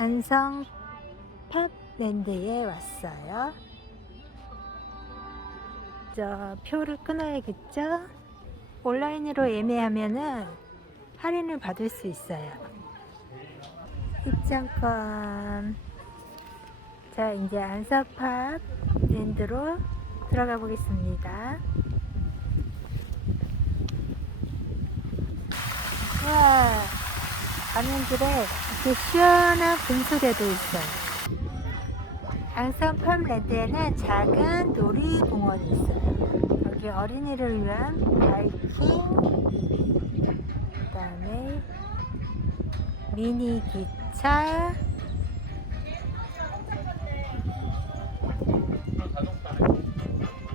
안성 펫랜드에 왔어요. 저 표를 끊어야겠죠? 온라인으로 예매하면은 할인을 받을 수 있어요. 입장권. 자, 이제 안서팝 랜드로 들어가 보겠습니다. 와, 가는 길에 이렇게 시원한 분수대도 있어요. 안성 팜랜드에는 작은 놀이공원이 있어요. 여기 어린이를 위한 바이킹, 그 다음에 미니 기차,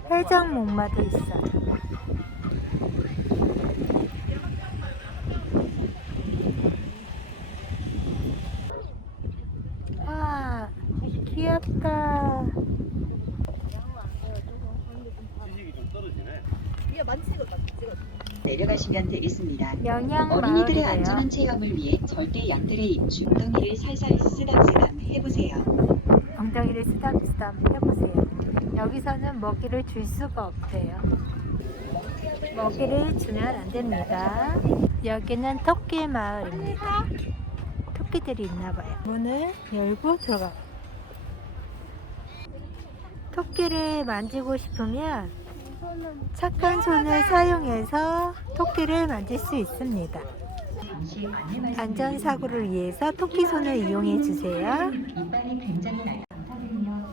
회전 목마도 있어요. 와, 귀엽다. 내려가시면 되겠습니다. 영양 어린이들의 마을이에요. 안전한 체험을 위해 절대 양들의 입주 엉덩이를 살살 쓰담쓰담 해보세요. 엉덩이를 쓰담쓰담 해보세요. 여기서는 먹이를 줄 수가 없대요. 먹이를 주면 안 됩니다. 여기는 토끼 마을입니다. 토끼들이 있나 봐요. 문을 열고 들어가. 토끼를 만지고 싶으면 착한 손을 사용해서 토끼를 만질 수 있습니다. 안전사고를 위해서 토끼 손을 이용해 주세요.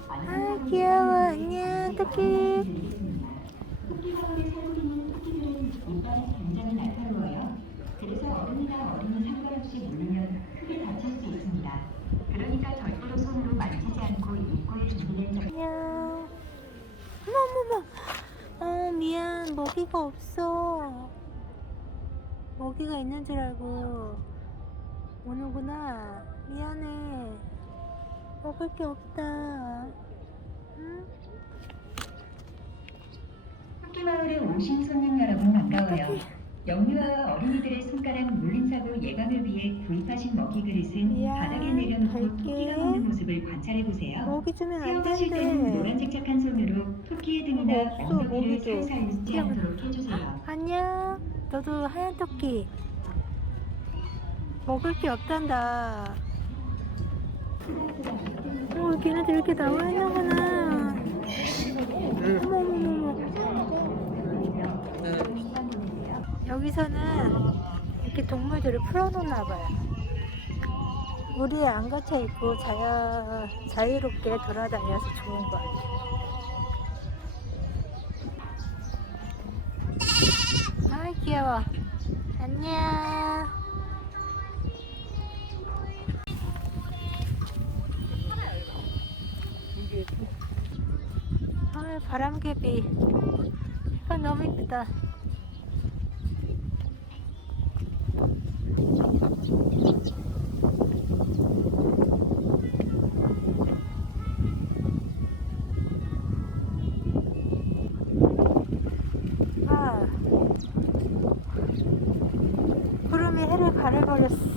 아 귀여워 안녕 토끼 마을에 살고 있는 토끼들은 이빨이 굉장히 날카로워요. 그래서 어른이나 어린이 상관없이 물리면 크게 다칠 수 있습니다. 그러니까 절대로 손으로 만지지 않고 입구에 준비된 점 안녕 어머머머 어 먹이가 없어. 먹이가 있는 줄 알고 오는구나. 미안해. 먹을 게 없다. 응? 토끼마을에 오신 손님 여러분 반가워요. 영유아와 어린이들의 손가락 물림사고 예방을 위해 구입하신 먹이 그릇은 이야, 바닥에 내려놓고 갈게. 토끼가 먹는 모습을 관찰해 보세요. 먹이 주면 안 사용하실 때는 노란색 착한 손으로 토끼의 등이나 없어, 엉덩이를 먹이도. 살살 눕지 않도록 해주세요. 안녕 너도 하얀 토끼 먹을 게 없단다 어 걔네들 이렇게 나와 있는구나 어머머머머 여기서는 이렇게 동물들을 풀어놓나 봐요. 우리에 안 갇혀 있고 자유, 자유롭게 돌아다녀서 좋은 거 같아요. 아 귀여워. 안녕. 아 바람개비. 해가 너무 이쁘다 아, 구름이 해를 가려버렸어.